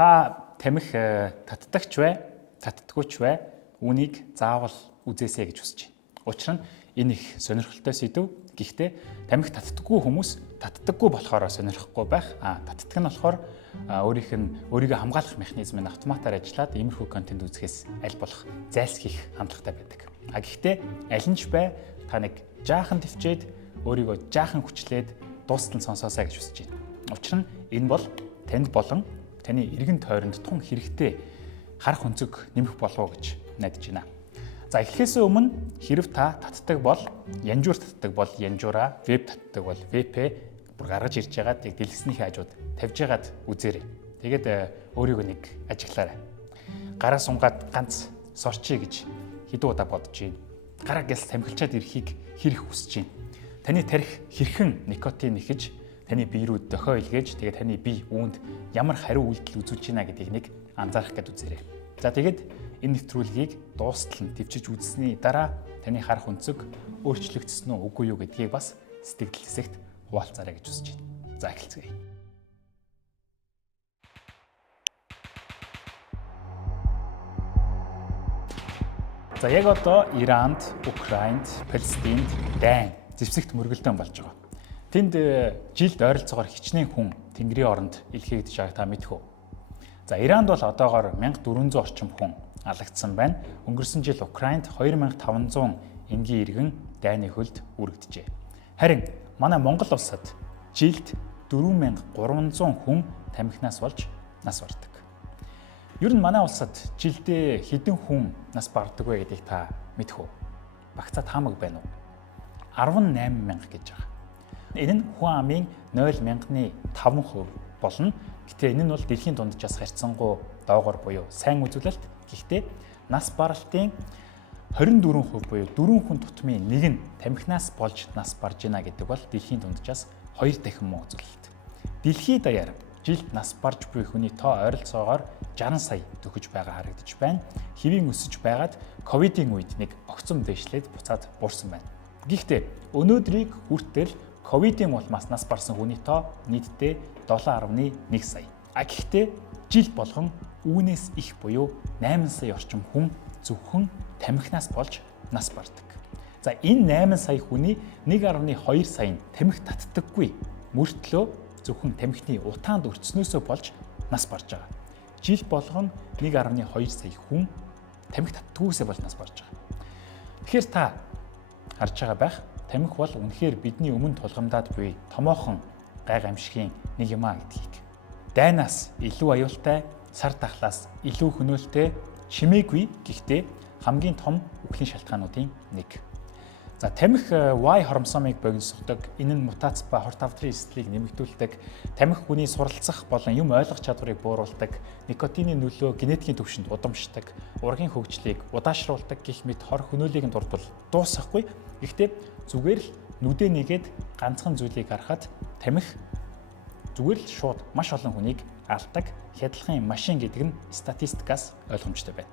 та тамхи татдагч вэ? Татдаггүйч вэ? Үүнийг заавал үзээсэй гэж хүсэж байна. Учир нь энэ их сонирхолтой сэдв. Гэхдээ тамхи татдаггүй хүмүүс татдаггүй болохоор сонирхохгүй байх. Татдаг нь болохоор өөрийгөө хамгаалах механизмын автоматар ажиллаад иймэрхүү контент үзэхээс аль болох зайлсхийх хандлагатай байдаг. Гэхдээ аль нь ч бай та нэг жаахан төвчээд өөрийгөө жаахан хүчлээд дуустал сонсоосаа гэж хүсэж байна. Учир нь энэ бол танд болон таны эргэн тойронд тун хэрэгтэй харах өнцөг нэмэх болов уу гэж найдаж байна. За эхлэхээс өмнө хэрв та татдаг бол янжуур татдаг бол янжуураа, веб татдаг бол веб бүр гаргаж ирж байгаад яг дэлгэснийхээ хажууд тавьж байгаад үзээрэй. Тэгээд өөрийгөө нэг ажиглаарай. Гараа сунгаад ганц сорчий гэж хэдэн удаа бодож байна. Гараа гяс тамхилчаад ирэхийг хэрэг хүсэж байна. Таны тарих хэрхэн никотин нэхэж, таны бие рүү дохио илгээж, тэгээд таны бие үүнд ямар хариу үйлдэл үзүүлж байна гэдгийг нэг анзаарах гээд үзээрэй. За тэгээд энэ нэвтрүүлгийг дуустал нь төвчж үзсний дараа таны харах өнцөг өөрчлөгдсөн үү үгүй юу гэдгийг бас сэтгэл хэсэгт хуваалцаарай гэж хүсэж байна. За эхэлцгээе. За яг одоо Иранд, Украинд, Палестинд дайн зэвсэгт мөргөлдөөн болж байгаа. Тэнд жилд ойролцоогоор хичнээн хүн Тэнгэрийн оронд илхээгдэж байгааг та мэдэх үү? За Иранд бол одоогоор 1400 орчим хүн алагдсан байна. Өнгөрсөн жил Украинд 2500 энгийн иргэн дайны хөлд үүрэгджээ. Харин манай Монгол улсад жилд 4300 хүн тамхинаас болж нас бардаг. Ер нь манай улсад жилдээ хэдэн хүн нас бардаг вэ гэдгийг та мэдэх үү? Багцаа таамаг байна уу? 18,000 гэж байгаа. Энэ нь хүн амын 0,5% болно. Гэтэ энэ нь бол дэлхийн дунджаас харьцангуй доогоор буюу сайн үзүүлэлт. Гэхдээ нас баралтын 24% буюу 4 хүн тутмын нэг нь тамхинаас болж нас барж байна гэдэг бол дэлхийн дунджаас 2 дахин муу үзүүлэлт. Дэлхийд даяар жилд нас барж буй хүний тоо ойролцоогоор 60 сая төгөж байгаа харагдаж байна. Хэвийн өсөж байгаад ковидын үед нэг огцом дэвшлээд буцаад буурсан байна. Гэхдээ өнөөдрийг хүртэл ковидын улмаас нас барсан хүний тоо нийтдээ 7.1 сая. Гэхдээ жил болгон үүнээс их буюу 8 сая орчим хүн зөвхөн тамхинаас болж нас бардаг. За энэ 8 сая хүний 1.2 сая нь тамхи татдаггүй мөртлөө зөвхөн тамхины утаанд өртснөөсөө болж нас барж байгаа. Жил болгон 1.2 сая хүн тамхи татдаггүйсээ болж нас барж байгаа. Тэгэхээр та харж байгаа байх тамхи бол үнэхээр бидний өмнө тулгамдаад буй томоохон гай гамшигын нэг юм а гэдгийг. Дайнаас илүү аюултай, сар тахлаас илүү хөнөөлтэй, чимээгүй гэхдээ хамгийн том үхлийн шалтгаануудын нэг. За тамхи Y хромосомыг богиносгодог, энэ нь мутац ба хорт авдрын эслийг нэмэгдүүлдэг, тамхи хүний суралцах болон юм ойлгох чадварыг бууруулдаг, никотины нөлөө генетикийн түвшинд удамшдаг, ургийн хөгжлийг удаашруулдаг гэх мэт хор хөнөөлийг нь дурдвал дуусахгүй. Гэхдээ зүгээр л нүдэ нэгээд ганцхан зүйлийг харахад тамхи зүгээр л шууд маш олон хүнийг алдаг хядлагын машин гэдэг нь статистикаас ойлгомжтой байна.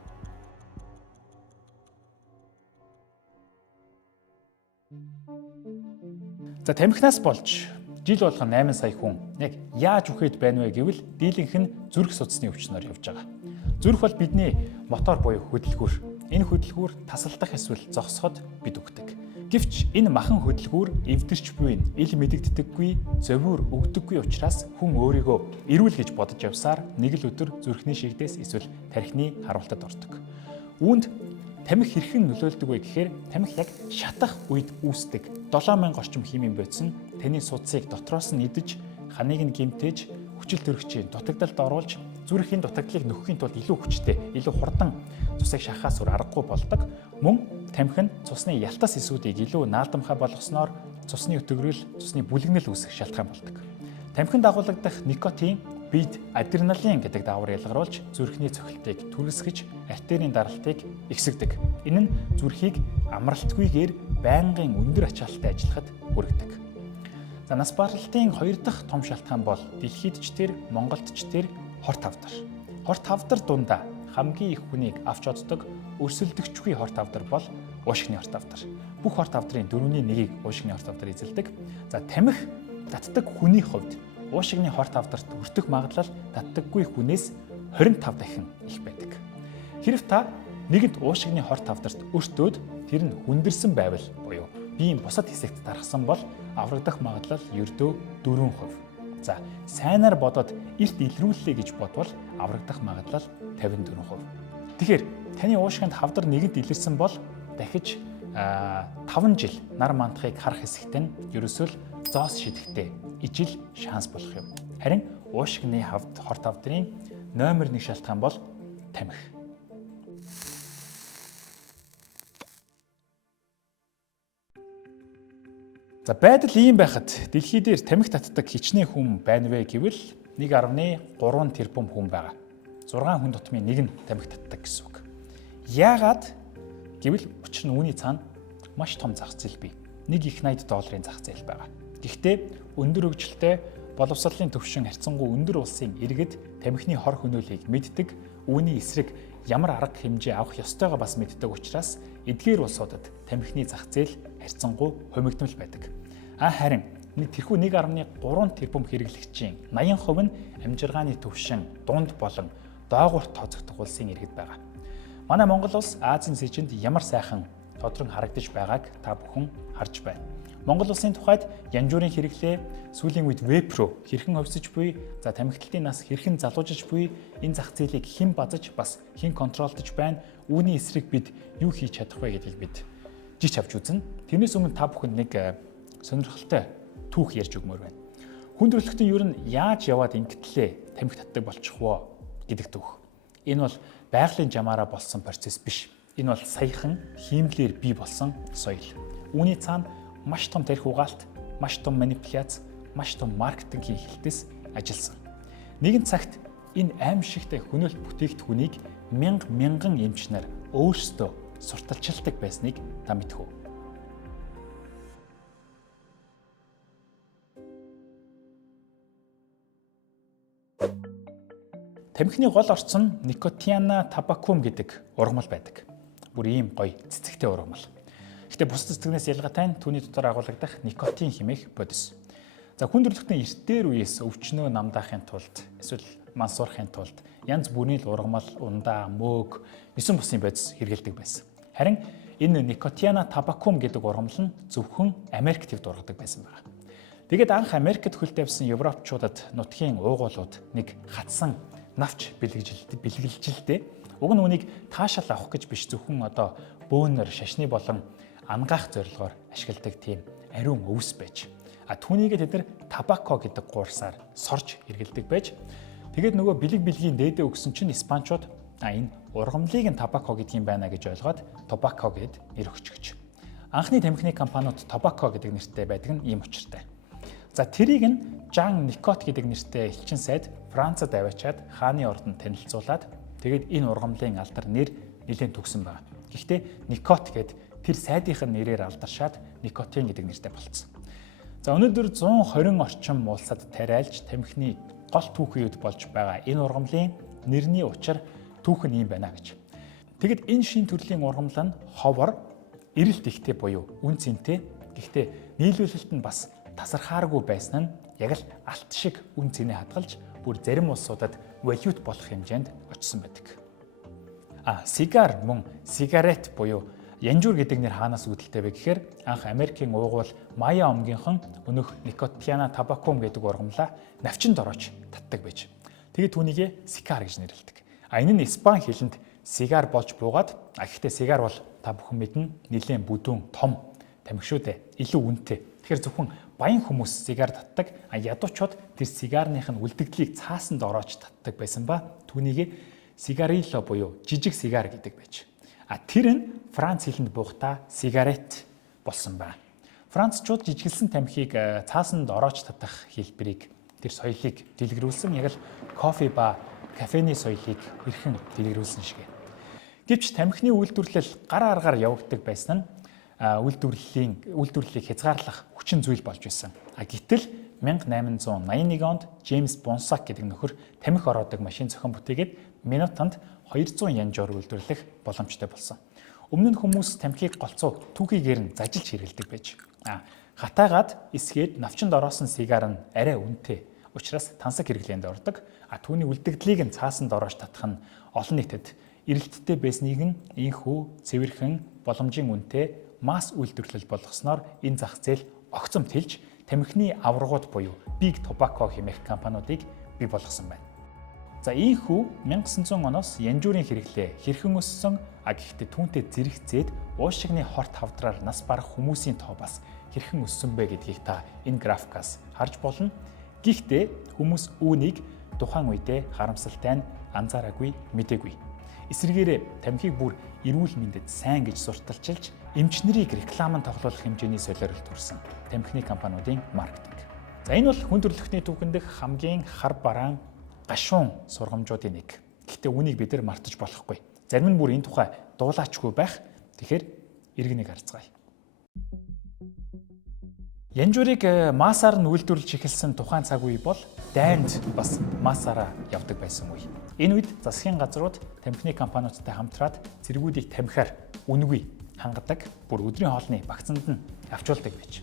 За тамхинаас болж жил болгон 8 сая хүн яг яаж үхээд байна вэ гэвэл дийлэнх нь зүрх судасны өвчнөөр явж байгаа. Зүрх бол бидний мотор буюу хөдөлгүүр. Энэ хөдөлгүүр тасалдах эсвэл зогсоход бид үхдэг. Гэвч энэ махан хөдөлгүүр эвдэрч буй ил мэдэгддэггүй, зовиор өгдөггүй учраас хүн өөрийгөө эрүүл гэж бодож явсаар нэг л өдөр зүрхний шигдээс эсвэл тархины харуултад ордог. Үүнд тамхи хэрхэн нөлөөлдөг вэ гэхээр тамхи яг шатах үед үүсдэг 7000 орчим химийн бодис нь таны судсыг дотроос нь идэж, ханыг нь гэмтээж, хүчил төрөгчийн дутагдалд оруулж, зүрхийн дутагдлыг нөхөхийн тулд илүү хүчтэй, илүү хурдан цусыг шахахаас өөр аргагүй болдог. Мөн тамхи нь цусны ялтас эсүүдийг илүү наалдамхай болгосноор цусны өтгөрөл, цусны бүлэгнэл үүсэх шалтгаан болдог. Тамхинд дагуулгадах никотин бид адреналин гэдэг даавар ялгаруулж зүрхний цохилтыг түргэсгэж артерийн даралтыг ихсэгдэг. Энэ нь зүрхийг амралтгүйгээр байнгын өндөр ачаалттай ажиллахад хүргэдэг. За нас баралтын 2 дахь том шалтгаан бол дэлхийд ч тэр Монголд ч тэр хорт авдар. Хорт авдар дундаа хамгийн их хүнийг авч оддог өрсөлдөгчгүй хорт авдар бол уушигны хорт авдар. Бүх хорт авдрын 4/1-ийг уушигны хорт авдар эзэлдэг. За тамхи татдаг хүний хувьд уушигны хорт авдарт өртөх магадлал татдаггүй хүнээс 25 дахин их байдаг. Хэрв та нэгэнт уушигны хор тавдарт өртөөд тэр нь хүндэрсэн байвал буюу биеийн бусад хэсэгт дарахсан бол аврагдах магадлал ердөө 4%. За, сайнаар бодоод эрт илрүүллээ гэж бодвол аврагдах магадлал 54%. Тэгэхээр таны уушигт хавдар нэгэнт илэрсэн бол дахиж 5 жил нар мандахыг харах хэсэгт нь ерөөсөө л зоос шидэхтэй ижил шанс болох юм. Харин уушигны хор тавдрын номер 1 шалтгаан бол тамхи. За, байдал ийм байхад дэлхий дээр тамхи татдаг хичнээн хүн байна вэ гэвэл 1.3 тэрбум хүн байгаа. 6 хүн тутмын 1 нь тамхи татдаг гэсэн үг. Яагаад гэвэл учир нь үүний цаана маш том зах зээл бий. $1.80 зах зээл байгаа. Гэхдээ өндөр хөгжилтэй боловсролын төвшин харьцангуй өндөр улсын иргэд тамхины хор хөнөөлийг мэддэг, үүний эсрэг ямар арга хэмжээ авах ёстойгоо бас мэддэг учраас эдгээр улсуудад тамхины зах зээл харьцангуй хумигдмал байдаг. Харин тэрхүү 1.3 тэрбум хэрэглэгчийн 80% нь амжиргааны төвшин дунд болон доогуурт тооцогдох улсын иргэд байгаа. Манай Монгол улс Азийн сэжинд ямар сайхан тодрон харагдаж байгааг та бүхэн харж байна. Монгол улсын тухайд янз бүрийн хэрэглээ, сүүлийн үед веб руу хэрхэн хувьсаж буй, тамхиталтын нас хэрхэн залуужиж буй, энэ зах зээлийг хэн базаж бас хэн контролдож байна, үүний эсрэг бид юу хийж чадах вэ гэдгийг бид жиж авч үзнэ. Тэрнээс өмнө та бүхэнд нэг сонирхолтой түүх ярьж өгмөр байна. Хүн төрөлхтөн ер нь яаж яваад ингэтлээ тамхи татдаг болчих вэ гэдэг түүх. Энэ бол байгалийн жамаараа болсон процесс биш. Энэ бол саяхан хиймлэр бий болсон соёл. Үүний цаана маш том тарих угаалт, маш том манипуляц, маш том маркетингийн хэлтээс ажилласан. Нэгэн цагт энэ аимшигтай хөнөөлт бүтээгдэхүүнийг мянган эмч нар өөрсдөө сурталчилдаг байсныг та мэдэх үү? Тамхины гол орчин никотиана табакум гэдэг ургамал байдаг. Бүр ийм гоё цэцэгтэй ургамал. Гэхдээ бус цэцэгнээс ялгаатай нь түүний дотор агуулгадах никотин хэмээх бодис. За, хүн төрөлхтөн эртээр үеэс өвчнөө намдаахын тулд эсвэл мансуурахын тулд янз бүрийн ургамал, ундаа, мөөг, нисэн бусын бодис хэрэглэдэг байсан. Харин энэ никотиана табакум гэдэг ургамал нь зөвхөн Америк төвд ургадаг байсан байна. Тэгээд анх Америкт хөл тавьсан европчуудад нутгийн уугуулууд нэг хатсан навч бэлгэлжилтэй. Уг нь үүнийг таашаал авах гэж биш, зөвхөн бөөнөр, шашны болон ангаах зорилгоор ашигладаг тийм ариун өвс байж. Түүнийгээ тэд нар табако гэдэг гуурсаар сорж хэрэглэдэг байж. Тэгээд нөгөө бэлгийн дээдээ өгсөн чинь испанчууд энэ ургамлыг нь табако гэдгийм байна гэж ойлгоод тобако гэд нэр өгч. Анхны тамхины компаниуд тобако гэдэг нэртэй байдаг нь ийм учиртай. За, тэрийг нь Жан Никот гэдэг нэртэй элчин сайд Францад аваачаад хааны ордонд танилцуулаад тэгээд энэ ургамлын алдар нэр нэлээд төгсөн байна. Гэхдээ Никот гэд тэр сайдынхын нэрээр алдаршаад никотин гэдэг нэртэй болцсон. За, өнөөдөр 120 орчим улсад тариалж тамхины гол түүхийуд болж байгаа энэ ургамлын нэрний учир түүх нь ийм байна гэж. Тэгэд энэ шин төрлийн ургамал нь ховор, эрэлт ихтэй буюу үн цэнтэй. Гэхдээ нийлүүлэлт нь бас тасархааргүй байсан нь яг л алт шиг үн цэнэ хадгалж бүр зарим улсуудад валют болох хэмжээнд очсон байдаг. Сигар мөн сигарет буюу янжуур гэдэг нэр хаанаас үүдэлтэй вэ гэхээр анх Америкийн уугуул Майя омгийнхан өнөх никотиана табакум гэдэг ургамлаа навчинд ороож татдаг байж. Тэгээд түүнийгээ сигар гэж нэрлэдэг. Энэ нь испани хэлэнд сигар болж буугаад гэхдээ сигар бол та бүхэн мэднэ нэлээд бүдүүн том тамхи шүү дээ. Илүү үнэтэй. Тэгэхээр зөвхөн баян хүмүүс сигар татдаг, ядуучууд тэр сигарных нь үлдэгдлийг цаасанд ороож татдаг байсан ба түүнийгээ сигарилло буюу жижиг сигар гэдэг байж. Тэр нь Франц хэлэнд буухтаа сигарет болсон байна. Францчууд жижиглсэн тамхиг цаасанд ороож татах хэлбэрийг, тэр соёлыг дэлгэрүүлсэн яг л кофе ба кафений соёлыг хэрхэн дэлгэрүүлсэн шиг. Гэвч тамхины үйлдвэрлэл гар аргаар явагддаг байсан нь үйлдвэрлэлийг хязгаарлах хүчин зүйл болж байсан. Гэтэл 1881 онд Джеймс Бонсак гэдэг нөхөр тамхи ороодог машин зохион бүтээгээд минутанд 200 янжуур үйлдвэрлэх боломжтой болсон. Өмнө нь хүмүүс тамхиг голцоо түүхийгээр нь зажилж хэрэглэдэг байж. Хатаагаад эсгээд навчинд ороосон сигар нь арай үнэтэй. Учираас тансаг хэрэглээнд ордог. Түүний үлдэгдлийг нь цаасанд ороож татах нь олон нийтэд эрэлттэй байсныг нь ийхүү цэвэрхэн боломжийн үнэтэй масс үйлдвэрлэл болгосноор энэ зах зээл огцом тэлж тамхины аваргууд буюу Big Tobacco хэмээх компаниудыг бий болгосон байна. За ийхүү 1900 оноос янжуурын хэрэглээ хэрхэн өссөн гэхдээ түүнтэй зэрэгцээд уушигны хорт хавдраар нас барах хүмүүсийн тоо бас хэрхэн өссөн бэ гэдгийг та энэ графикаас харж болно. Гэхдээ хүмүүс үүнийг тухайн үедээ харамсалтай нь анзаараагүй, мэдээгүй. Эсвэргээрээ тамхиг бүр эрүүл мэндэд сайн гэж сурталчилж, эмч нарыг рекламанд тоглуулах хэмжээний солиоролд хүрсэн тамхины компаниудын маркетинг. За энэ бол хүн төрөлхтний түүхэн дэх хамгийн хар бараан гашуун сургамжуудын нэг. Гэхдээ үүнийг бид нар мартаж болохгүй. Зарим нь бүр энэ тухай дуулаачгүй байх. Тэгэхээр иргэнийг харцгаая. Янжуурыг массаар нь үйлдвэрлэж эхэлсэн тухайн цаг үе бол дайнд бас массаараа явдаг байсан үе. Энэ үед засгийн газрууд тамхины компаниудтай хамтраад зэргүүдийг тамхиар үнэгүй хангадаг, бүр өдрийн хоолны багцанд нь авчуулдаг байж.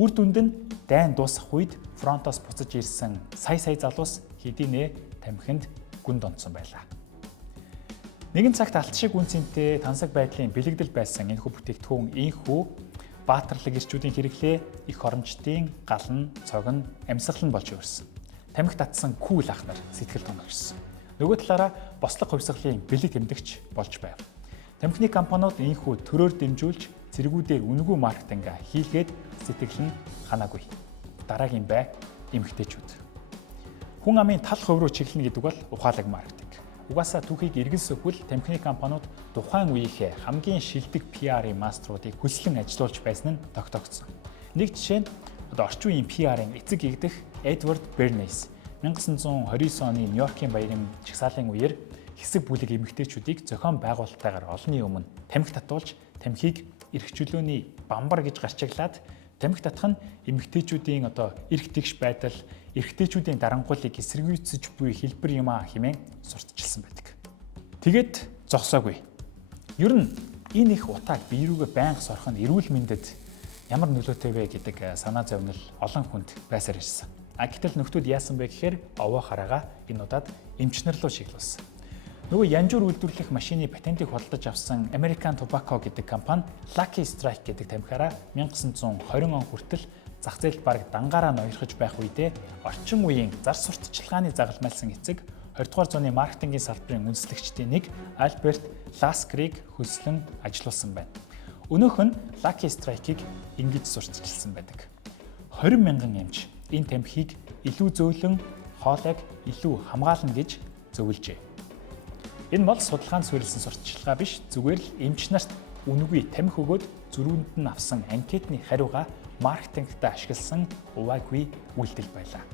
Үр дүнд нь дайн дуусах үед фронтоос буцаж ирсэн сая залуус хэдийнэ тамхинд гүнд онцсон байлаа. Нэгэн цагт алт шиг үн цэнтэй тансаг байдлын бэлэгдэл байсан энэхүү бүтээгдэхүүн ийхүү баатарлаг ирчүүдийн хэрэглээ их оромжтын галан, цогн, амьсгал нь болж өрсөн. Тамхи татсан кул ах нар сэтгэл тунагшсан. Нөгөө талаараа бослог хувьсгалын бэлэг тэмдэгч болж байв. Тамхины компаниуд ийхүү төрөөр дэмжүүлж зэргүүдээр үнэгүй маркетинг хийлгээд сэтгэл нь ханаагүй. Дараагийн бай эмэгтэйчүүд. Хүн амын тал хувь руу чиглэнэ гэдэг бол ухаалаг маркетинг. Угаасаа түүхийг эргэн сөхвөл тамхины компаниуд тухайн үеийнхээ хамгийн шилдэг PR-ийн маструудыг хүслэн ажилуулж байсан нь тогтоогдсон. Нэг жишээ нь орчин үеийн PR-ийн эцэг эгдэх Эдвард Бернейс 1929 оны Нью-Йоркийн баярын жагсаалын үеэр хэсэг бүлэг эмэгтэйчүүдийг зохион байгуулалтаагаар олонний өмнө тамхи татуулж тамхиг эрх чөлөөний бамбар гэж гарчиглаад тамхи татах нь эмэгтэйчүүдийн эрх тэгш байдал, эрэгтэйчүүдийн дарангуулыг эсэргүүцэж буй хэлбэр юм хэмээн сурталчилсан байдаг. Тэгээд зогсоогүй. Ер нь энэ их утааг бие рүүгээ байнга сорох нь эрүүл мэндэд ямар нөлөөтэй вэ гэдэг санаа зовнил олон хүнд байсаар ирсэн. Гэтэл нөхдүүд яасан бэ гэхээр овоо хараагаа энэ удаад эмчнэр рүү шиглүүлсэн. Нөгөө янжуур үйлдвэрлэх машины патентыг худалдаж авсан American Tobacco гэдэг компани Lucky Strike гэдэг тамхиараа 1920 он хүртэл зах зээлд бараг дангаараа ноёрхож байх үедээ орчин үеийн зар сурталчилгааны загалмайлсан эцэг 20 дугаар зууны маркетингийн салбарын үндэслэгчдийн нэг Альберт Ласкрийг хөлслөн ажилуулсан байна. Өнөөх нь Lucky Strike-ийг ингэж сурталчилсан байдаг. 20 мянган эмч энэ тамхиг илүү зөөлөн, хоолойг илүү хамгаална гэж зөвлөжээ. Энэ бол судалгаанд суурилсан сурталчилгаа биш, зүгээр л эмч нарт үнэгүй тамхи өгөөд зөрүүнд нь авсан анкетны хариугаа маркетингт ашигласан уваагүй үйлдэл байлаа.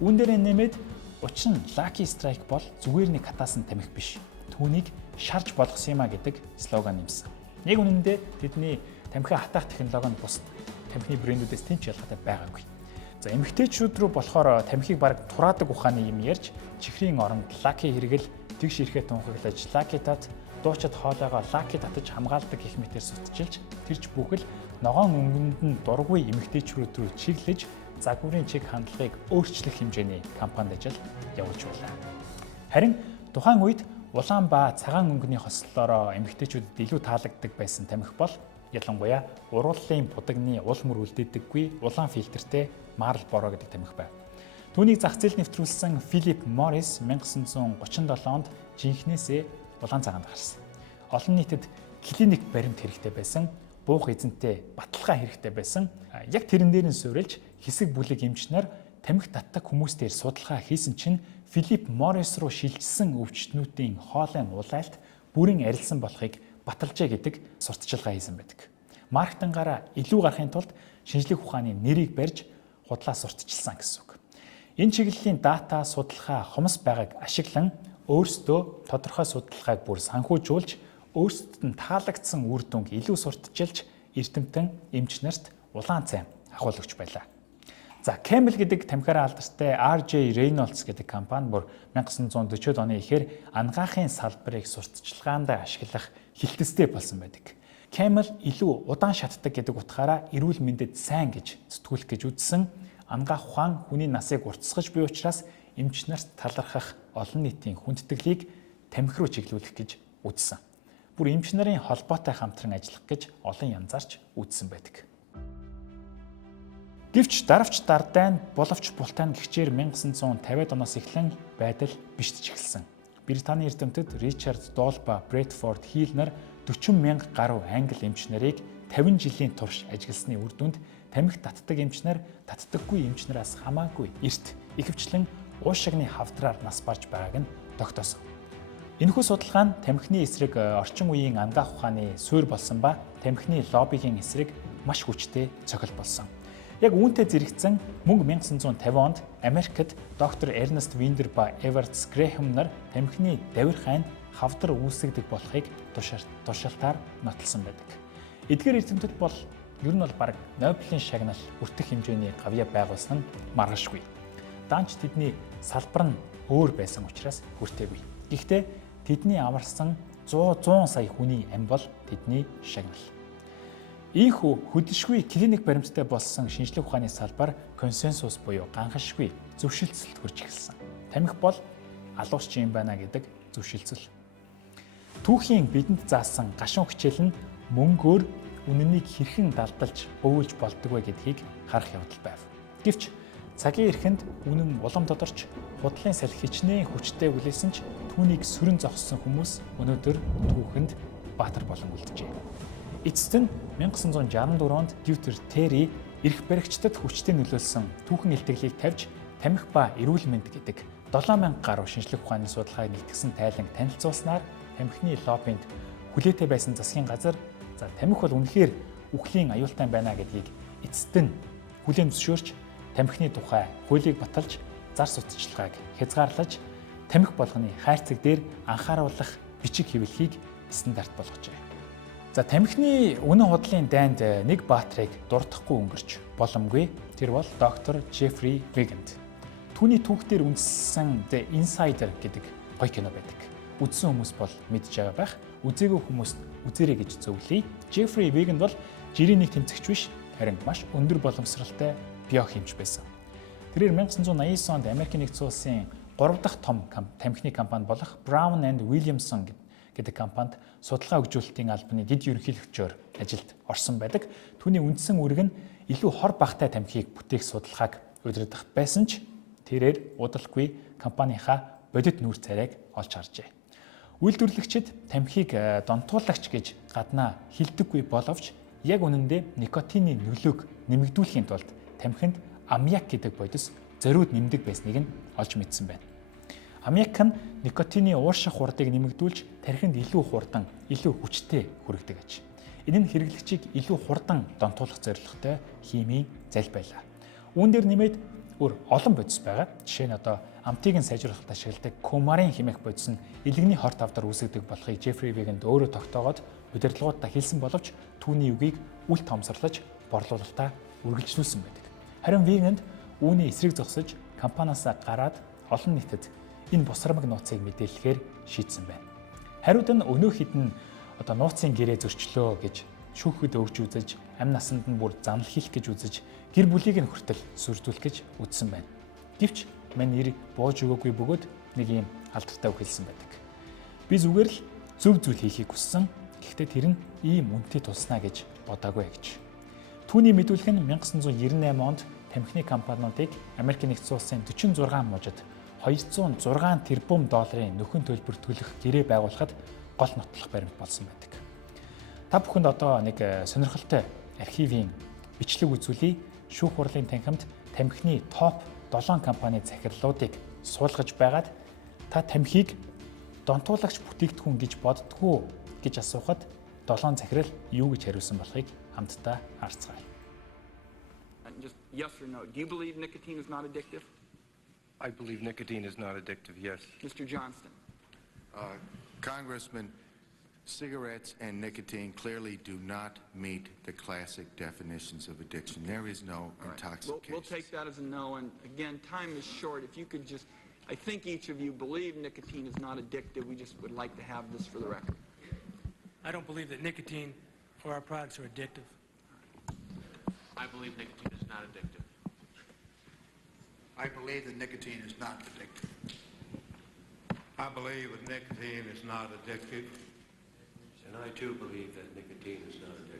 Үүн дээр нэмээд учир нь Lucky Strike бол зүгээр нэг хатаасан тамхи биш. Түүнийг шарж болгосон юм а гэдэг слоган нэмсэн. Нэг үнэндээ тэдний тамхи хатаах технологи нь бус тамхины брэндүүдээс тэнч ялгаатай байгаагүй. За эмэгтэйчүүд рүү болохоор тамхиг бараг тураадаг ухааны юм ярьж чихрийн оронд Lucky хэрэгэл тэгш ирэхэд тунхаглаж Lucky тат дуучид хоолойгоо Lucky татаж хамгаалдаг гэх мэтээр сүтчилж тэрч бүхэл ногоон өнгөнд нь дургүй эмэгтэйчүүд рүү чиглэж загварын чиг хандлагыг өөрчлөх хэмжээний кампанид ажил явуулж байлаа. Харин тухайн үед улаан ба цагаан өнгөний хослолоороо эмэгтэйчүүдэд илүү таалагддаг байсан тамхи бол ялангуяа урууллын будагны уул мөр үлдээдэггүй улаан фильтртэй Marl Boro гэдэг тамхи байв. Түүнийг зах зээлд нэвтрүүлсэн Philip Morris 1937 онд жинхнээсээ улаан цагаанд гарсан. Олон нийтэд клиник баримт хэрэгтэй байсан, буух эзэнтэй баталгаа хэрэгтэй байсан. Яг тэрэн дээр нь суурилж хэсэг бүлэг эмч нар тамхи татдаг хүмүүстээр судалгаа хийсэн чинь Philip Morris руу шилжсэн өвчтнүүдийн хоолойн улайлт бүрэн арилсан болохыг баталжээ гэдэг сурталчилгаа хийсэн байдаг. Маркетингаараа илүү гарахын тулд шинжлэх ухааны нэрийг барьж худлаа сурталчилсан гэсэн үг. Энэ чиглэлийн дата судалгаа хомс байгааг ашиглан өөрсдөө тодорхой судалгааг бүр санхүүжүүлж өөрсдөд нь таалагдсан үр дүнг илүү сурталчилж эрдэмтэн эмч нарт улаан цай ахуулж байлаа. За Camel гэдэг тамхиараа алдартай RJ Reynolds гэдэг компани бүр 1940-од оны эхээр ангаахын салбарыг сурталчилгаанд ашиглах хилтэстэй болсон байдаг. Camel илүү удаан шатдаг гэдэг утгаараа эрүүл мэндэд сайн гэж сэтгүүлэх гэж үзсэн ангаах ухаан хүний насыг уртасгаж буй учраас эмч нарт талархах олон нийтийн хүндэтгэлийг тамхи руу чиглүүлэх гэж үзсэн. Бүр эмч нарын холбоотой хамтран ажиллах гэж олон янзаарч үзсэн байдаг. Гэвч даравч дардайн боловч бултайн гихчээр 1950-ад оноос эхлэн байдал бишдэж эхэлсэн. Британий эрдэмтэд Ричард Доул ба Брэдфорд Хил нар 40,000 гаруй англи эмч нарыг 50 жилийн турш ажигласны үр дүнд тамхи татдаг эмч нар татдаггүй эмч нараас хамаагүй эрт ихэвчлэн уушигны хавдраар нас барж байгааг нь тогтоосон. Энэхүү судалгаа нь тамхины эсрэг орчин үеийн ангаах ухааны суурь болсон ба тамхины лоббигийн эсрэг маш хүчтэй цохил болсон. Яг үүнтэй зэрэгцэн мөн 1950 онд Америкт доктор Эрнест Виндер ба Эверт Грэхэм нар тамхины давир хайн хавдар үүсгдэг болохыг тушаалтаар нотолсон байдаг. Эдгээр эрдэмтэд бол ер нь бол бараг Нобелийн шагнал хүртэх хэмжээний гавьяа байгуулсан нь маргашгүй. Даанч тэдний салбар нь өөр байсан учраас хүртээгүй. Гэхдээ тэдний амарсан 100 сая хүний ам бол тэдний шагнал. Ийхүү хөдөлшгүй клиник баримттай болсон шинжлэх ухааны салбар консенсус буюу ганхашгүй зөвшөлтсөлд хүрч эхэлсэн. Тамхи бол алуусч юм байна гэдэг зөвшөлтсөл. Түүхийн бидэнд заасан гашуун хичээл нь мөнгөөр үнэнийг хэрхэн далдалж бөөлж болдог вэ гэдгийг харах явдал байв. Гэвч цагийн эрхэнд үнэн улам тодорч худлын салхи хичнээн хүчтэй үлээсэн ч түүнийг сүрэн зогссон хүмүүс өнөөдөр түүхэнд баатар болон үлджээ. Эцэст нь 1964 онд Дютер Терри эрх баригчдад хүчтэй нөлөөлсөн түүхэн илтгэлийг тавьж тамхи ба эрүүл мэнд гэдэг 7000 гаруй шинжлэх ухааны судалгааг нэгтгэсэн тайланг танилцуулснаар тамхины лоббинд хүлээтэй байсан засгийн газар тамхи бол үнэхээр үхлийн аюултай байна гэдгийг эцэст нь хүлээн зөвшөөрч тамхины тухай хуулийг баталж зар сурталчилгааг хязгаарлаж тамхи болгоны хайрцаг дээр анхааруулах бичиг хэвлэлийг стандарт болгожээ. Тамхины үнэн худлын дайнд нэг баатрыг дурдахгүй өнгөрч боломгүй. Тэр бол доктор Джеффри Виганд. Түүний түүхтэр үндэслэн The Insider гэдэг гоё кино байдаг. Үзсэн хүмүүс бол мэдж байгаа байх. Үзээгүй хүмүүст үзээрэй гэж зөвлөе. Джеффри Виганд бол жирийн нэг тэмцэгч биш, харин маш өндөр боловсралтай биохимч байсан. Тэрээр 1989 онд Америкийн нэгдсэн улсын 3 дахь том тамхины компани болох Brown and Williamson гэдэг компанид судалгаа хөгжүүлэлтийн албаны дэд ерөнхийлөгчөөр ажилд орсон байдаг. Түүний үндсэн үүрэг нь илүү хор багтай тамхиг бүтээх судалгааг удирдах байсан ч тэрээр удалгүй компанийнхаа бодит нүүр царайг олж харжээ. Үйлдвэрлэгчид тамхиг донтуулагч гэж гаднаа хэлдэггүй боловч яг үнэндээ никотины нөлөөг нэмэгдүүлэхийн тулд тамхинд аммиак гэдэг бодис зориуд нэмдэг байсныг нь олж мэдсэн байна. Аммиак нь никотины уурших хурдыг нэмэгдүүлж тархинд илүү хурдан, илүү хүчтэй хүргэдэг аж. Энэ нь хэрэглэгчийг илүү хурдан донтуулах зорилготой химийн зал байлаа. Үүн дээр нэмээд өөр олон бодис байгаа. Жишээ нь амтыг нь сайжруулахад ашигладаг кумарын химик бодис нь илгэний хорт авдар үүсгдэг болохыг Джеффри Виганд өөрөө тогтоогоод удирдлагуудаа хэлсэн боловч түүний үгийг үл томсорлож борлуулалтаа үргэлжлүүлсэн байдаг. Харин Виганд үүний эсрэг зогсож компаниасаа гараад олон нийтэд энэ босромог нууцыг мэдээлэхээр шийдсэн байна. Хариуд нь өнөө хідэн нууцын гэрээ зөрчлөө гэж шүүхэд өгж үзэж, амь насанд нь бүр занал хийх гэж үзэж, гэр бүлийг нь хүртэл сүрдүүлэх гэж үзсэн байна. Гэвч мань нэр бууж өгөөгүй бөгөөд нэг юм алдартай үг хэлсэн байдаг. Би зүгээр л зөв зүйл хийхийг хүссэн. Гэхдээ тэр нь ийм үнэтэй тулснаа гэж бодоагүй гэж. Түүний мэдүүлэг нь 1998 онд тамхины компаниудыг Америкийн нэгдсэн улсын 46 мужид $206 тэрбум нөхөн төлбөр төлөх гэрээ байгуулахад гол нотлох баримт болсон байдаг. Та бүхэнд нэг сонирхолтой архивын бичлэг үзүүлье. Шүүх хурлын танхимд тамхины топ 7 компани захирлуудыг суулгаж байгаад та тамхиг донтуулагч бүтээгдэхүүн гэж боддгоо гэж асуухад 7 захирал юу гэж хариулсан болохыг хамтдаа харцгаая. Just yes or no. Do you believe nicotine is not addictive? I believe nicotine is not addictive, yes. Mr. Johnston. Congressman, cigarettes and nicotine clearly do not meet the classic definitions of addiction. There is no intoxication. We'll take that as a no. And again, time is short. If you could just, I think each of you believe nicotine is not addictive. We just would like to have this for the record. I don't believe that nicotine or our products are addictive. I believe nicotine is not addictive. I believe that nicotine is not addictive. I believe that nicotine is not addictive. And I too believe that nicotine is not addictive.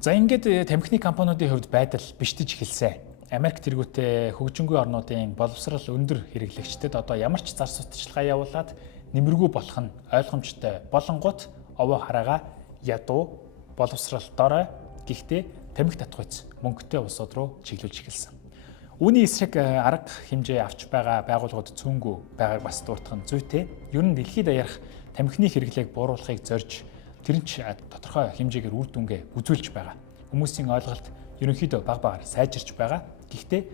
За ингээд тамхины компаниудын хувьд байдал бишдэж эхэлсэн. Америк тэргүүтээ хөгжингүй орнуудын боловсрал өндөр хэрэглэгчдэд одоо ямар ч зар сурталчилгаа явуулаад нэмэргүй болох нь ойлгомжтой болонгууд овоо хараага ядуу боловсралтаараа гэхдээ тамхи татгуйц мөнгөтэй улсууд руу чиглүүлж эхэлсэн. Үүний эсрэг арга хэмжээ авч байгаа байгууллагууд цөөнгүй байгааг бас дуртах нь зүйтэй. Ер нь дэлхийд daярх тамхины хэрэглээг бууруулахыг зорж тэр нь ч тодорхой хэмжээгээр үр дүнгээ үзүүлж байгаа. Хүмүүсийн ойлголт ерөнхийдөө баг багаар сайжирч байгаа. Гэхдээ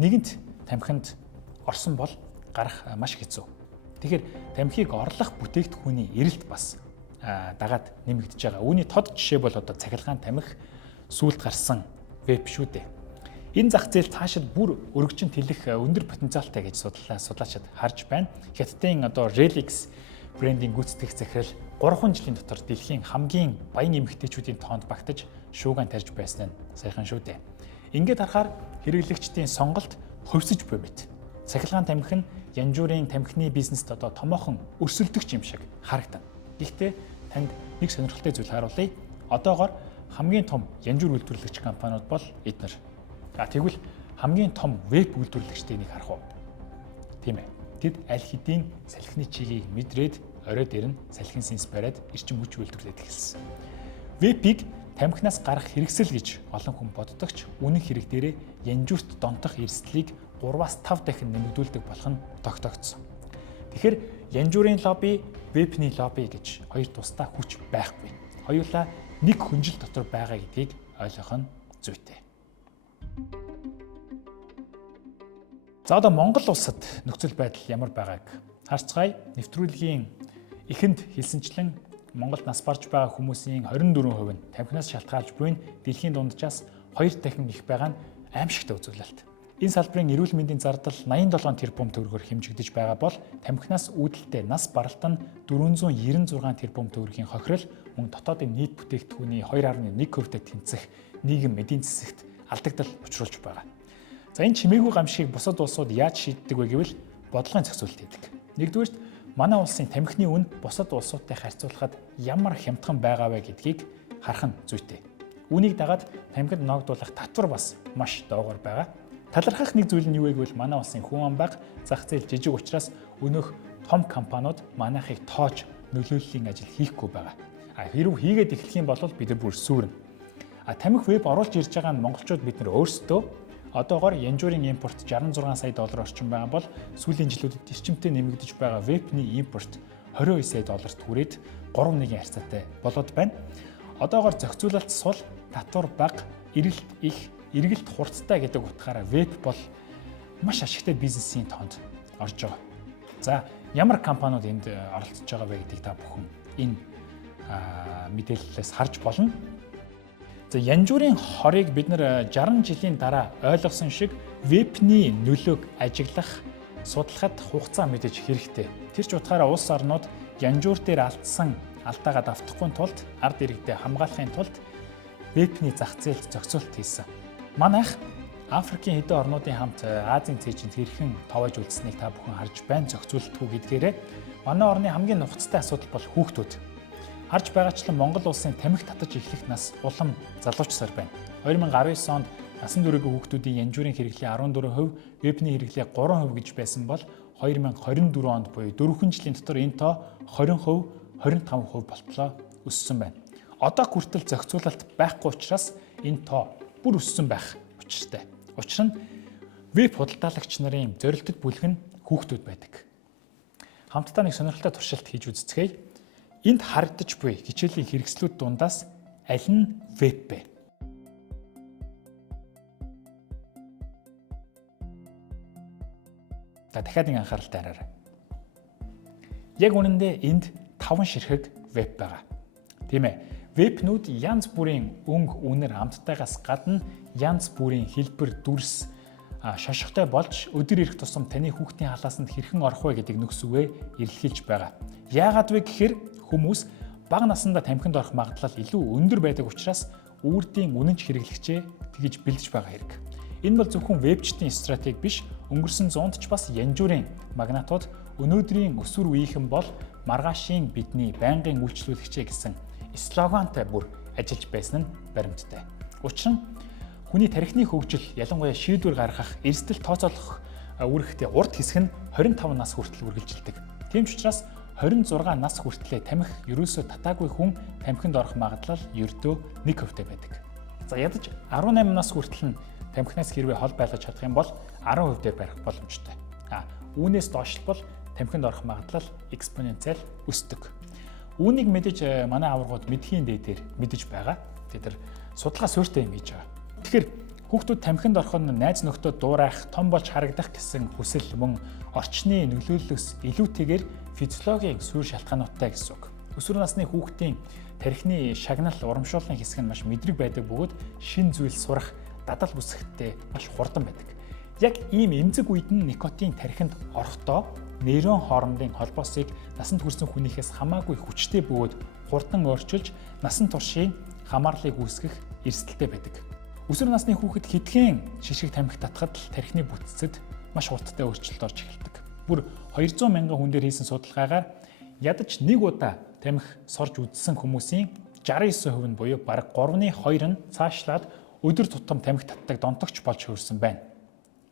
нэгэнт тамхинд орсон бол гарах маш хэцүү. Тэгэхээр тамхиг орлох бүтээгдэхүүний эрэлт бас дагаад нэмэгдэж байгаа. Үүний тод жишээ бол одоо цахилгаан тамхи сүүлд гарсан веб шүү дээ. Энэ зах зээл цаашид бүр өргөжин тэлэх өндөр потенциалтай гэж судлаачид харж байна. Хятадын одоо Relix брендинг гүйцэтгэх захирал 3 жилийн дотор дэлхийн хамгийн баян эмэгтэйчүүдийн тоонд багтаж шуугиан тарьж байсан нь саяхан шүү дээ. Ингээд харахаар хэрэглэгчдийн сонголт хувьсэж буй мэт. Цахилгаан тамхи нь янз бүрийн тамхины бизнест одоо томоохон өрсөлдөгч юм шиг харагдана. Гэхдээ танд нэг сонирхолтой зүйл харуулъя. Одоогоор хамгийн том янз бүр үйлдвэрлэгч компаниуд бол эдгээр. Тэгвэл хамгийн том веб үйлдвэрлэгчдийн нэг харах уу? Тийм ээ. Тэд аль хэдийн салхины чигийг мэдрээд орой дээр нь салхин синс бариад эрчим хүч үйлдвэрлээд эхэлсэн. Вебийг тамхинаас гарах хэрэгсэл гэж олон хүн боддогч үнэн хэрэг дээрээ янжуурт донтох эрсдлийг 3-5 дахин нэмэгдүүлдэг болох нь тогтогдсон. Тэгэхээр янжуурын лобби, вебний лобби гэж хоёр тусдаа хүч байхгүй. Хоёулаа нэг хүнжил дотор байгаа гэдгийг ойлгох нь зүйтэй. За одоо Монгол улсад нөхцөл байдал ямар байгааг харцгаая. Нэвтрүүлгийн эхэнд хэлсэнчлэн Монголд нас барж байгаа хүмүүсийн 24% нь тамхинаас шалтгаалж буй дэлхийн дунджаас 2 дахин их байгаа нь аимшигтай үзүүлэлт. Энэ салбарын эрүүл мэндийн зардал 87 тэрбум төгрөгөөр хэмжигдэж байгаа бол тамхинаас үүдэлтэй нас баралт нь 496 тэрбум төгрөгийн хохирол мөн дотоодын нийт бүтээгдэхүүний 2.1%-д тэнцэх нийгэм эдийн засагт алдагдал учруулж байгаа. За энэ чимээгүй гамшигыг бусад улсууд яаж шийддэг вэ гэвэл бодлогын зохицуулалт хийдэг. Нэгдүгээрт манай улсын тамхины үн бусад улсуудтай харьцуулахад ямар хямдхан байгаа вэ гэдгийг харах нь зүйтэй. Үүнийг дагаад тамхинд ногдуулах татвар бас маш доогоор байгаа. Талархах нэг зүйл нь юу вэ гэвэл манай улсын хүн ам бага зах зээл жижиг учраас өнөөх том компаниуд манайхыг тоож нөлөөллийн ажил хийхгүй байгаа. Хэрв хийгээд эхлэх юм бол бид нар бүр сүрнэ. Тамхи веб оруулж ирж байгаа нь монголчууд бид нар өөрсдөө одоогоор янжуурын импорт 66 сая доллар орчим байгаа бол сүүлийн жилүүдэд эрчимтэй нэмэгдэж байгаа вебний импорт 22 сая долларт хүрээд 3-1 харьцаатай болоод байна. Одоогоор зохицуулалт сул, татвар бага, эргэлт их, эргэлт хурцтай гэдэг утгаараа веб бол маш ашигтай бизнесийн тоонд орж байгаа. За ямар компаниуд энд оролцож байгаа вэ гэдгийг та бүхэн энэ мэдээллээс харж болно. За янжуурын хорыг бид нар 60 жилийн дараа ойлгосон шиг вебний нөлөөг ажиглах, судлахад хугацаа мэдэж хэрэгтэй. Тэр ч утгаараа улс орнууд янжуур дээр алдсан алдаагаа давтахгүй тулд ард иргэдэд хамгаалахын тулд вебний зах зээлд зохицуулалт хийсэн. Манайх Африкийн хэдэн орнуудын хамт Азийн цээжинд хэрхэн товоож үлдсэнийг та бүхэн харж байна. Зохицуулалтгүй гэдгээрээ манай орны хамгийн нухацтай асуудал бол хүүхдүүд. Харж байгаачлан Монгол улсын тамхи татаж эхлэх нас улам залуучсаар байна. 2019 онд насан туршийн хүүхдүүдийн янжуурын хэрэглээ 14%, вебний хэрэглээ 3% гэж байсан бол 2024 онд буюу 4 жилийн дотор энэ тоо 20%, 25% болтлоо өссөн байна. Одоо хүртэл зохицуулалт байхгүй учраас энэ тоо бүр өссөн байх учиртай. Учир нь веб худалдаалагч нарын зорилттой бүлэг нь хүүхдүүд байдаг. Хамтдаа нэг сонирхолтой туршилт хийж үзцгээе. Энд харагдаж буй хичээлийн хэрэгслүүд дундаас аль нь веб бэ? Дахиад нэг анхааралтай хараарай. Яг үнэндээ энд 5 ширхэг веб байгаа. Тийм ээ. Вебнүүд янз бүрийн өнгө үнэр амттайгаас гадна янз бүрийн хэлбэр дүрс шошготой болж өдөр ирэх тусам таны хүүхдийн халаасанд хэрхэн орох вэ гэдэг нөхцөлөө илэрхийлж байгаа. Яагаад вэ гэхээр хүмүүс бага насндаа тамхинд орох магадлал илүү өндөр байдаг учраас үрдийн үнэнч хэрэглэгчээ тэгж бэлдэж байгаа хэрэг. Энэ бол зөвхөн вебчтийн стратеги биш, өнгөрсөн 100-д ч бас янжуурын магнатууд өнөөдрийн өсвөр үеийнхэн бол маргаашийн бидний байнгын үйлчлүүлэгчээ гэсэн слогантай бүр ажиллаж байсан нь баримттай. Учир нь хүний тархины хөгжил, ялангуяа шийдвэр гаргах, эрсдэл тооцоолох үүрэгтэй урд хэсэг нь 25 нас хүртэл үргэлжилдэг. Тийм ч учраас 26 нас хүртлээр тамхи ерөөсөө татаагүй хүн тамхинд орох магадлал ердөө 1% байдаг. За ядаж 18 нас хүртэл нь тамхинаас хэрвээ хол байлгаж чадах юм бол 10% дээр барих боломжтой. Үүнээс доош бол тамхинд орох магадлал экспоненциал өсдөг. Үүнийг мэдээж манай аваргууд мэдхийн дээдээр мэдэж байгаа. Тэр судалгаа суурьтай юм хийж байгаа. Тэгэхээр хүүхдүүд тамхинд орох нь найз нөхдөд дуурайх, том болж харагдах гэсэн хүсэл мөн орчны нөлөөллөөс илүүтэйгээр физиологийн суурь шалтгаануудтай гэсэн үг. Өсвөр насны хүүхдийн тархины шагнал урамшууллын хэсэг нь маш мэдрэг байдаг бөгөөд шин зүйл сурах, дадал бүсгтээ маш хурдан байдаг. Яг ийм эмзэг үед нь никотин тархинд орохдоо нейрон хоорондын холбоосыг насанд хүрсэн хүнийхээс хамаагүй хүчтэй бөгөөд хурдан өөрчилж насан туршийн хамаарлыг үүсгэх эрсдэлтэй байдаг. Өсвөр насны хүүхэд хэдхэн шишиг тамхи татхад л тархины бүтцэд маш хурдтай өөрчлөлт орж эхэлдэг. Бүр 200 мянган хүн дээр хийсэн судалгаагаар ядаж нэг удаа тамхи сорж үзсэн хүмүүсийн 69% нь буюу бараг 3/2 нь цаашлаад өдөр тутам тамхи татдаг донтогч болж хөрсөн байна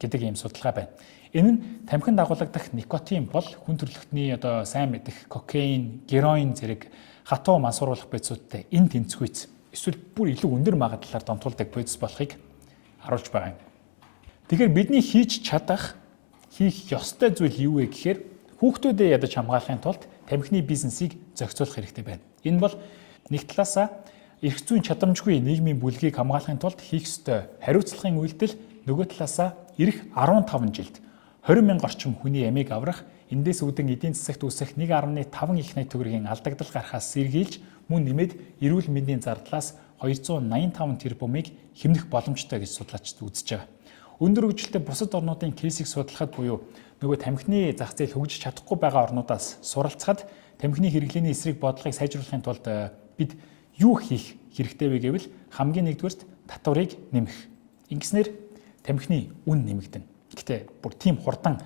гэдэг ийм судалгаа байна. Энэ нь тамхинд дагуулгадах никотин бол хүн төрөлхтний сайн мэдих кокаин, героин зэрэг хатуу мансууруулах бодисуудтай энэ тэнцвүүц эсвэл бүр илүү өндөр магадлалаар донтуулдаг бодис болохыг харуулж байгаа юм. Тэгэхээр бидний хийж чадах, хийх ёстой зүйл юу вэ гэхээр хүүхдүүдэд ядаж хамгаалахын тулд тамхины бизнесийг зохицуулах хэрэгтэй байна. Энэ бол нэг талаасаа эрх зүйн чадамжгүй нийгмийн бүлгийг хамгаалахын тулд хийх ёстой хариуцлагын үйлдэл, нөгөө талаасаа эх 15 жилд 20 мянга орчим хүний ямиг аврах, эндээс үүдэн эдийн засагт үүсэх 1.5 их найт төгрөгийн алдагдал гарахаас сэргийлж мөн нэмээд эрүүл мэндийн зардлаас 285 тэрбумыг хэмнэх боломжтой гэж судлаачид үзэж байгаа. Өндөр хөгжилтэй бусад орнуудын кейсийг судлахад буюу нөгөө тамхины зах зээл хөгжиж чадахгүй байгаа орнуудаас суралцахад тамхины хэрэглээний эсрэг бодлогыг сайжруулахын тулд бид юу хийх хэрэгтэй вэ гэвэл хамгийн нэгдүгээрт татварыг нэмэх. Ингэснээр тамхины үн нэмэгдэнэ. Гэхдээ бүр тийм хурдан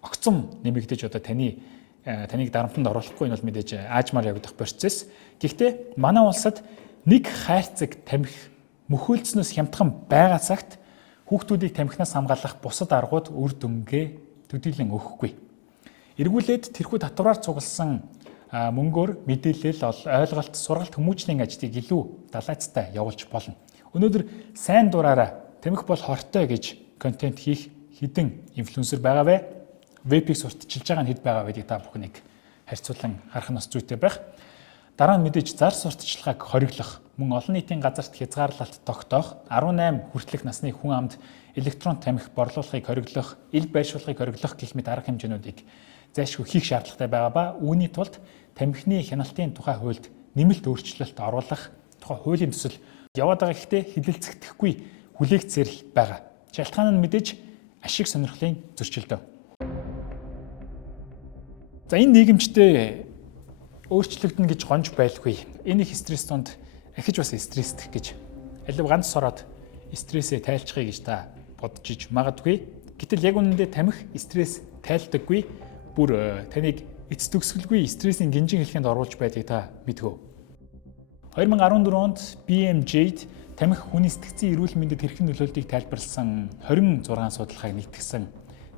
огцом нэмэгдэж таныг дарамтанд оруулахгүй нь бол мэдээж аажмаар явагдах процесс. Гэхдээ манай улсад нэг хайрцаг тамхи мөхөөлцнөөс хямдхан байгаа цагт хүүхдүүдийг тамхинаас хамгаалах бусад аргууд үр дүнгээ төдийлөн өгөхгүй. Эргүүлээд тэрхүү татвараар цугласан мөнгөөр мэдээлэл, ойлголт, сургалт, хүмүүжлийн ажлыг илүү далайцтай явуулж болно. Өнөөдөр сайн дураараа тамхи бол хортой гэж контент хийх хэдэн инфлюенсер байгаа вэ? Вебийг сурталчилж байгаа нь хэд байгаа вэ гэдгийг та бүхнийг харьцуулан харах нь бас зүйтэй байх. Дараа нь мэдээж зар сурталчилгааг хориглох, мөн олон нийтийн газарт хязгаарлалт тогтоох, 18 хүртэлх насны хүн амд электрон тамхи борлуулахыг хориглох, ил байршуулахыг хориглох гэх мэт арга хэмжээнүүдийг зайлшгүй хийх шаардлагатай байгаа ба үүний тулд тамхины хяналтын тухай хуульд нэмэлт өөрчлөлт оруулах тухай хуулийн төсөл яваад байгаа гэхдээ хилэлцэгдэхгүй хүлээгцээр л байгаа. Шалтгаан нь мэдээж ашиг сонирхлын зөрчилдөөн. За энэ нийгэмчтэй өөрчлөгдөн гэж гонж байлгүй. Энэ их стресс донд ахиж бас стрессдэх гэж алив ганц сороод стрессээ тайлчихъя гэж та бодож иж магадгүй. Гэтэл яг үнэндээ тамхи стресс тайлдаггүй. Бүр таныг эц төгсгөлгүй стрессийн гинжин хэлхэнд оруулж байдгийг та мэдгөө. 2014 онд BMJ-д тамхи хүний сэтгцийн эрүүл мэндэд хэрхэн нөлөөлдгийг тайлбарласан 26 судалгааг нэгтгэсэн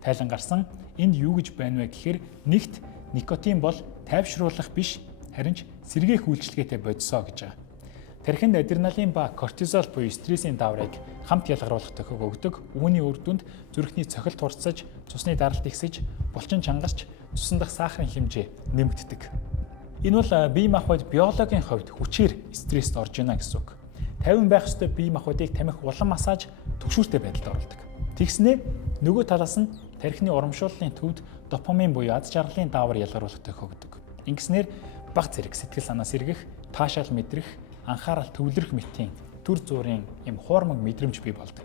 тайлан гарсан. Энд юу гэж байна вэ гэхээр нэгт никотин бол тайвшруулах биш харин ч сэргээх үйлчилгээтэй бодисоо гэж байгаа. Тархинд адреналин ба кортизол буюу стрессийн даврыг хамт ялгаруулах тохиог өгдөг. Үүний үр дүнд зүрхний цохилт хурцсаж, цусны даралт ихсэж, булчин чангарч, цусан дахь сахарын хэмжээ нэмэгддэг. Энэ бол бие махбод биологийн хувьд хүчээр стресст орж ийнэ гэсэн үг. 50 байх ёстой бие махбодыг тамхи улам масааж түгшүүртэй байдалд оруулдаг. Тэгснээ нөгөө талаас нь тархины урамшууллын төвд допамин буюу аз жаргалын даавар ялгаруулах тохиог өгдөг. Ингэснээр бага зэрэг сэтгэл санаа сэргэх, таашаал мэдрэх, анхаарал төвлөрөх мэтийн төр зуурын юм хуурмаг мэдрэмж бий болдог.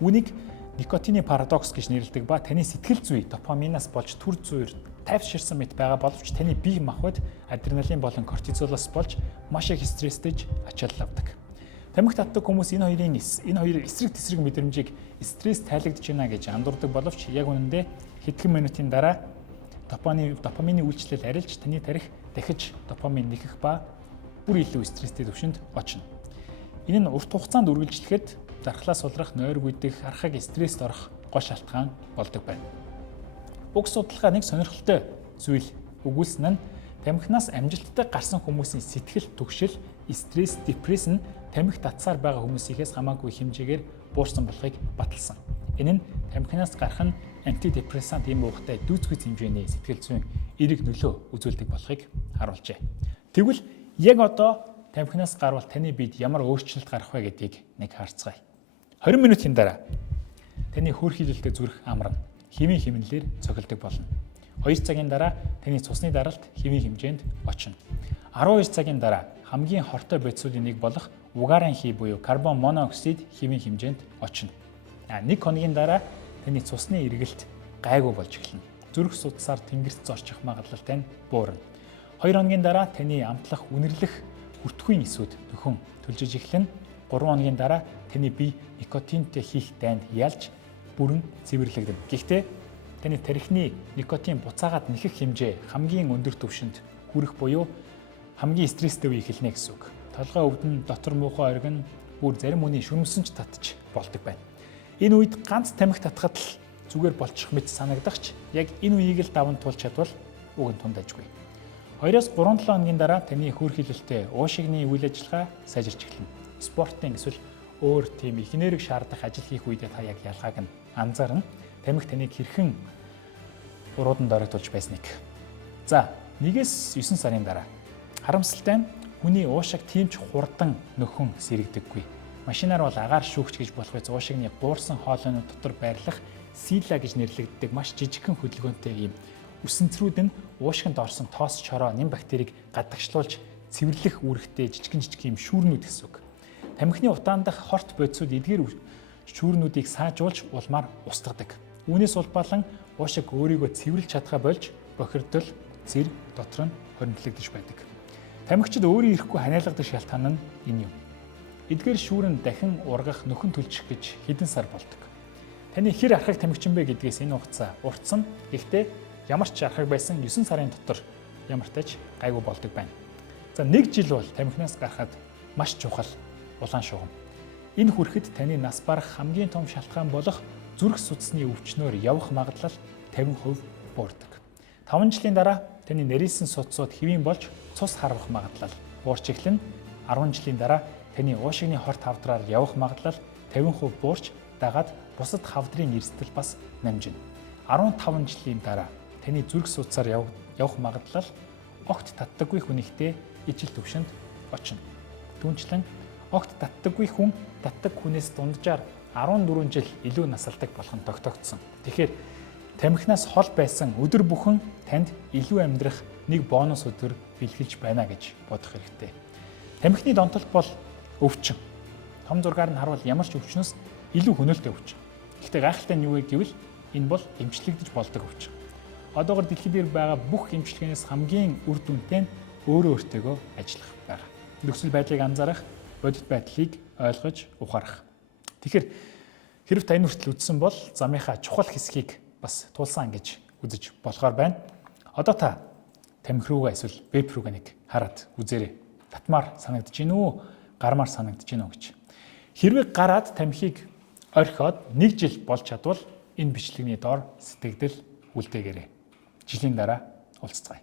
Үүнийг никотины парадокс гэж нэрлэдэг ба таны сэтгэл зүй допаминаас болж төр зуур тайвширсан мэт байгаа боловч таны бие махбод адреналин болон кортизолоос болж маш их стресстэж ачаалал авдаг. Тамхи татдаг хүмүүс энэ хоёр эсрэг тесрэг мэдрэмжийг стресс тайлагдж байна гэж андуурдаг боловч яг үнэндээ хэдхэн минутын дараа допамины үйлчлэл арилж таны тарих дахиж допамин нэхэх ба бүр илүү стресстэй төвшөнд очно. Энэ нь урт хугацаанд үргэлжлэхэд дархлаа сулрах, нойр гүйдэх, архаг стресст орох гол шалтгаан болдог байна. Уг судалгаа нэг сонирхолтой зүйл өгүүлсэн нь тамхинаас амжилттай гарсан хүмүүсийн сэтгэл түгшил, стресс, депресс нь тамхи татсаар байгаа хүмүүсийнхээс хамаагүй хэмжээгээр буурсан болохыг баталсан. Энэ нь тамхинаас гарах нь антидепрессант юм уухтай дүүцгүйц хэмжээний сэтгэл зүйн эерэг нөлөө үзүүлдэг болохыг харуулжээ. Тэгвэл яг одоо тамхинаас гарвал таны биед ямар өөрчлөлт гарах вэ гэдгийг нэг харцгаая. 20 минутын дараа таны хөөр хилэлтэд зүрх амарна. Хэмийн хэмнэлээр цохилдог болно. 2 цагийн дараа таны цусны даралт хэмийн хэмжээнд очино. 12 цагийн дараа хамгийн хортой бодисуудын нэг болох угаарын хий буюу карбон моноксид хэмийн хэмжээнд очино. 1 хоногийн дараа таны цусны эргэлт гайгүй болж эхэлнэ. Зүрх судсаар тэнгэрт зорчих магадлалтай нь буурна. 2 хоногийн дараа таны амтлах, үнэрлэх, хүртхүйн эсүүд нөхөн төлжиж эхэлнэ. 3 хоногийн дараа таны бие никотинтэй хийх дайнд ялж бүрэн цэвэрлэгдэнэ. Гэхдээ таны тархины никотин буцаагаад нэхэх хэмжээ хамгийн өндөр түвшинд хүрэх буюу хамгийн стресстэй үе эхэлнэ гэсэн үг. Толгой өвдөн, дотор муухай оргин, бүр зарим хүний шүмсэн ч татчих болдог байна. Энэ үед ганц тамхи татхад л зүгээр болчих мэт санагдахч яг энэ үеийг л даван туулж чадвал уг нь тундажгүй. 2-3 хоногийн дараа таны хөөр хилэлтэй уушигны үйл ажиллагаа сайжирч эхэлнэ. Спортын эсвэл өөр тийм их энерги шаардах ажил хийх үедээ та яг ялгааг нь анзаарна. Тамхи таныг хэрхэн уруудан доройтуулж байсныг. За, 1-9 сарын дараа харамсалтай нь хүний уушиг тийм ч хурдан нөхөн сэрэгдэггүй. Машинаар бол агаар шүүгч гэж болох үс уушигны гуурсан хоолойнууд дотор байрлах сила гэж нэрлэгддэг маш жижигхэн хөдөлгөөнтэй юм үсэнцрүүд нь уушигт орсон тоос чороо нэм бактерийг гадагшлуулж цэвэрлэх үүрэгтэй жижигхэн юм шүүрнүүд гэсэн үг. Тамхины утаандах хорт бодисууд эдгээр шүүрнүүдийг саажуулж улмаар устгадаг. Үүнээс улбалан уушиг өөрийгөө цэвэрлж чадхаа болж бохирдол, цэр дотор нь хоригдлогдож байдаг. Тамхичид өөрийн ирэхгүй ханиалгадаг шалтгаан нь энэ юм. Эдгээр шүүрэн дахин ургах, нөхөн төлчих гэж хэдэн сар болдог. Таны хэр архаг тамхичин бэ гэдгээс энэ хугацаа уртсан. Гэхдээ ямар ч архаг байсан 9 сарын дотор ямар тач гайгүй болдог байна. За 1 жил бол тамхинаас гарахад маш чухал улаан шугам. Энэ хүрэхэд таны нас барах хамгийн том шалтгаан болох зүрх судасны өвчнөөр явах магадлал 50% буурдаг. 5 жилийн дараа таны нэрийнсэн судсууд хэвийн болж цус харвах магадлал буурч эхлэн 10 жилийн дараа таны уушигны хорт хавдраар явах магадлал 50% буурч дагаад бусад хавдрын эрсдэл бас намжина. 15 жилийн дараа таны зүрх судсаар явах магадлал огт татдаггүй хүнийхтэй ижил төвшөнд очино. Түүнчлэн огт татдаггүй хүн татдаг хүнээс дунджаар 14 жил илүү насалдаг болох нь тогтогдсон. Тэгэхээр тамхинаас хол байсан өдөр бүхэн танд илүү амьдрах нэг бонус өдөр бэлгэлж байна гэж бодох хэрэгтэй. Тамхины донтолт бол өвчин. Том зургаар нь харуул ямар ч өвчнөөс илүү хөнөөлтэй өвчин. Гэхдээ гайхалтай нь юу вэ гэвэл энэ бол эмчлэгдэж болдог өвчин. Одоогор дэлхийд байгаа бүх эмчилгээнээс хамгийн үр дүнтэй нь өөрөө өөртөөгөө ажиллах байгаа. Нөхцөл байдлыг анзаарах, бодит байдлыг ойлгож ухаарах. Тэгэхээр хэрв та энэ хүртэл үзсэн бол замынхаа чухал хэсгийг бас тулсан гэж үзэж болохоор байна. Одоо та тамхи руугаа эсвэл веб руугаа нэг хараад үзээрэй. Татмаар санагдаж гин үү? Гармаар санагдаж гин үү гэж. Хэрвээ гараад тамхиг орхиод 1 жил болж чадвал энэ бичлэгний доор сэтгэгдэл үлдээгээрэй. Жилийн дараа уулзцгаая.